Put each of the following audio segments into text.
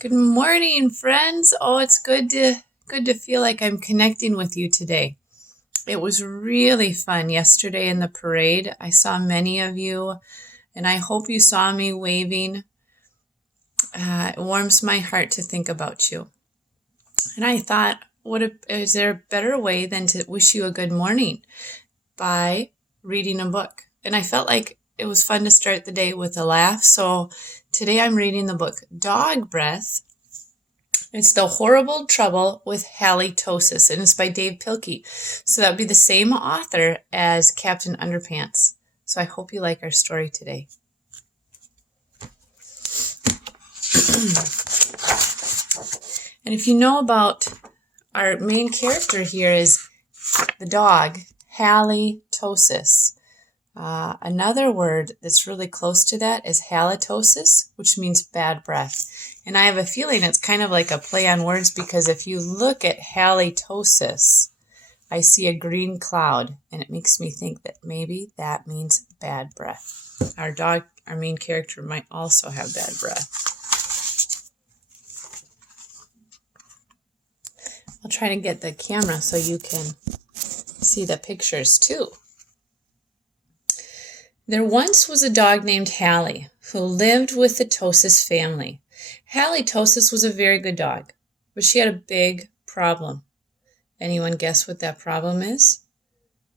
Good morning, friends. Oh, it's good to feel like I'm connecting with you today. It was really fun yesterday in the parade. I saw many of you, and I hope you saw me waving. It warms my heart to think about you. And I thought, is there a better way than to wish you a good morning by reading a book? And I felt like it was fun to start the day with a laugh. So today I'm reading the book Dog Breath. It's The Horrible Trouble with Halitosis, and it's by Dave Pilkey. So that would be the same author as Captain Underpants. So I hope you like our story today. And if you know about our main character here is the dog, halitosis. Another word that's really close to that is halitosis, which means bad breath. And I have a feeling it's kind of like a play on words because if you look at halitosis, I see a green cloud, and it makes me think that maybe that means bad breath. Our dog, our main character, might also have bad breath. I'll try to get the camera so you can see the pictures too. There once was a dog named Hallie who lived with the Tosis family. Halitosis was a very good dog, but she had a big problem. Anyone guess what that problem is?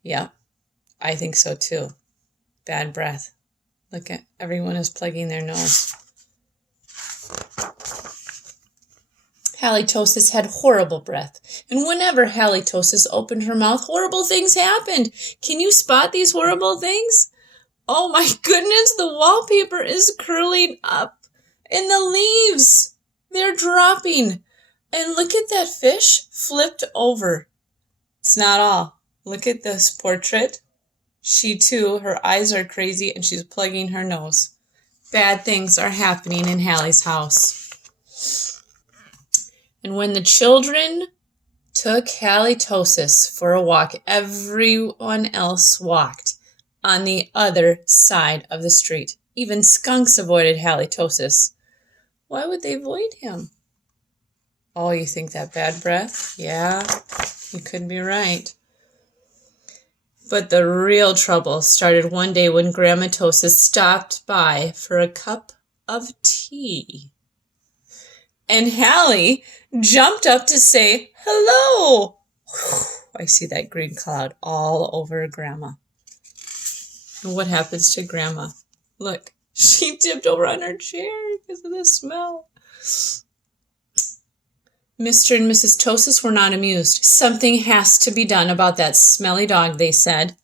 Yeah, I think so too. Bad breath. Look at everyone is plugging their nose. Halitosis had horrible breath, and whenever Halitosis opened her mouth, horrible things happened. Can you spot these horrible things? Oh my goodness, the wallpaper is curling up, and the leaves, they're dropping. And look at that fish flipped over. It's not all. Look at this portrait. She too, her eyes are crazy, and she's plugging her nose. Bad things are happening in Hallie's house. And when the children took Halitosis for a walk, everyone else walked on the other side of the street. Even skunks avoided Halitosis. Why would they avoid him? Oh, you think that bad breath? Yeah, you could be right. But the real trouble started one day when Grandma Tosis stopped by for a cup of tea. And Hallie jumped up to say, hello. Whew, I see that green cloud all over Grandma. And what happens to Grandma? Look, she tipped over on her chair because of the smell. Mr. and Mrs. Tosis were not amused. Something has to be done about that smelly dog, they said.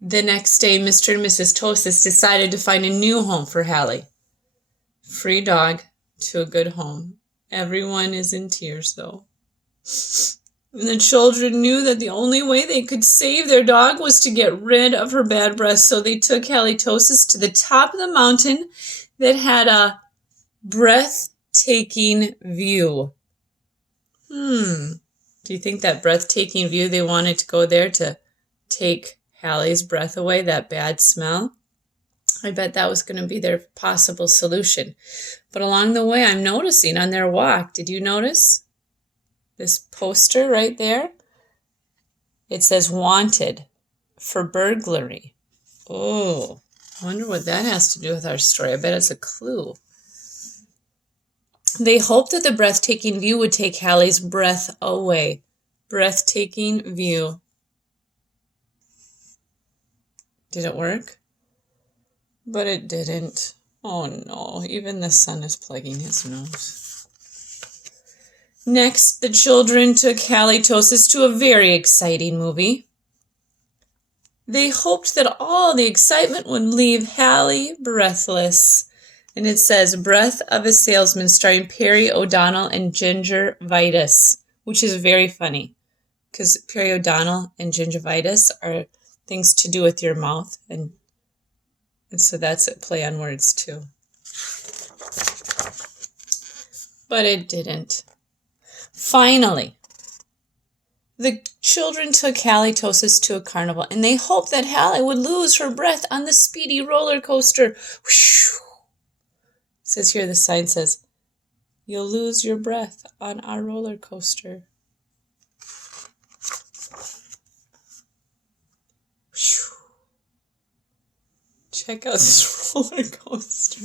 The next day, Mr. and Mrs. Tosis decided to find a new home for Hallie. Free dog to a good home. Everyone is in tears, though. And the children knew that the only way they could save their dog was to get rid of her bad breath, so they took Halitosis to the top of the mountain that had a breathtaking view. Do you think that breathtaking view, they wanted to go there to take Hallie's breath away, that bad smell? I bet that was going to be their possible solution. But along the way, I'm noticing on their walk, did you notice this poster right there? It says wanted for burglary. Oh, I wonder what that has to do with our story. I bet it's a clue. They hoped that the breathtaking view would take Hallie's breath away. Breathtaking view. Did it work? But it didn't. Oh no, even the sun is plugging his nose. Next, the children took Halitosis to a very exciting movie. They hoped that all the excitement would leave Hallie breathless. And it says, Breath of a Salesman, starring Perry O'Donnell and Gingivitis, which is very funny because Perry O'Donnell and gingivitis are things to do with your mouth, and so that's a play on words too. But it didn't. Finally, The children took Halitosis to a carnival, and they hoped that Hallie would lose her breath on the speedy roller coaster. Whoosh. It says here, the sign says, "You'll lose your breath on our roller coaster." Check out this roller coaster.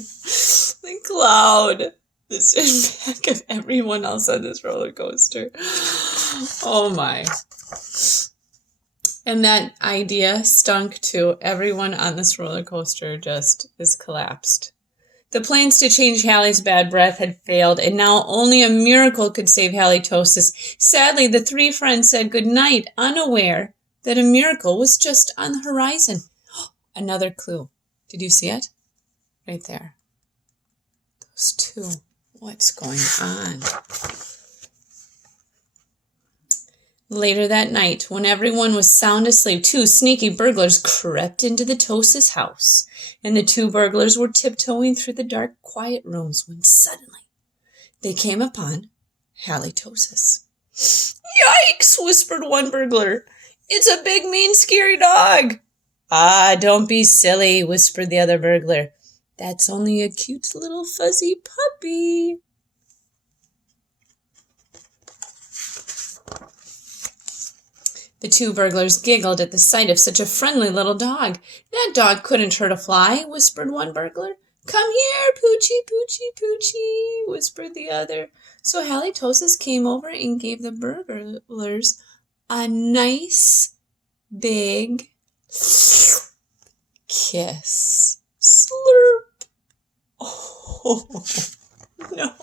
The cloud that's in back of everyone else on this roller coaster. Oh my. And that idea stunk too. Everyone on this roller coaster just is collapsed. The plans to change Hallie's bad breath had failed, and now only a miracle could save Halitosis. Sadly, the three friends said goodnight, unaware that a miracle was just on the horizon. Another clue. Did you see it? Right there. Those two. What's going on? Later that night, when everyone was sound asleep, two sneaky burglars crept into the Tosis house, and the two burglars were tiptoeing through the dark, quiet rooms when suddenly they came upon Halitosis. "Yikes!" whispered one burglar. "It's a big, mean, scary dog." "Ah, don't be silly," whispered the other burglar. "That's only a cute little fuzzy puppy." The two burglars giggled at the sight of such a friendly little dog. "That dog couldn't hurt a fly," whispered one burglar. "Come here, Poochie, Poochie, Poochie," whispered the other. So Halitosis came over and gave the burglars a nice, big kiss. Slurp. Oh, no.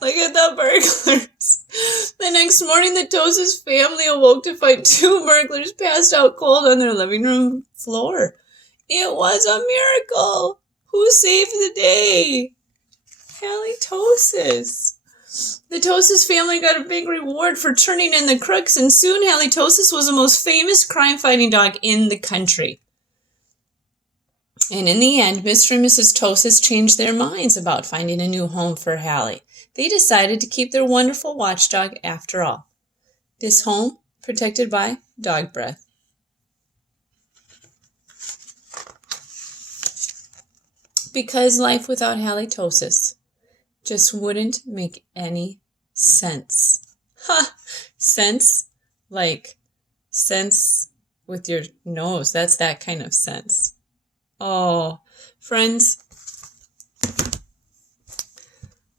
Look at the burglars. The next morning, the Tosis family awoke to find two burglars passed out cold on their living room floor. It was a miracle. Who saved the day? Halitosis. The Tosis family got a big reward for turning in the crooks, and soon Halitosis was the most famous crime-fighting dog in the country. And in the end, Mr. and Mrs. Tosis changed their minds about finding a new home for Hallie. They decided to keep their wonderful watchdog after all. This home, protected by dog breath. Because life without Halitosis just wouldn't make any sense. Ha! Sense? Like sense with your nose. That's that kind of sense. Oh, friends,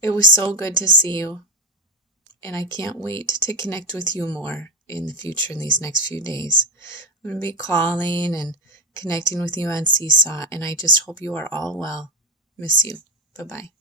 it was so good to see you. And I can't wait to connect with you more in the future in these next few days. I'm going to be calling and connecting with you on Seesaw, and I just hope you are all well. Miss you. Bye-bye.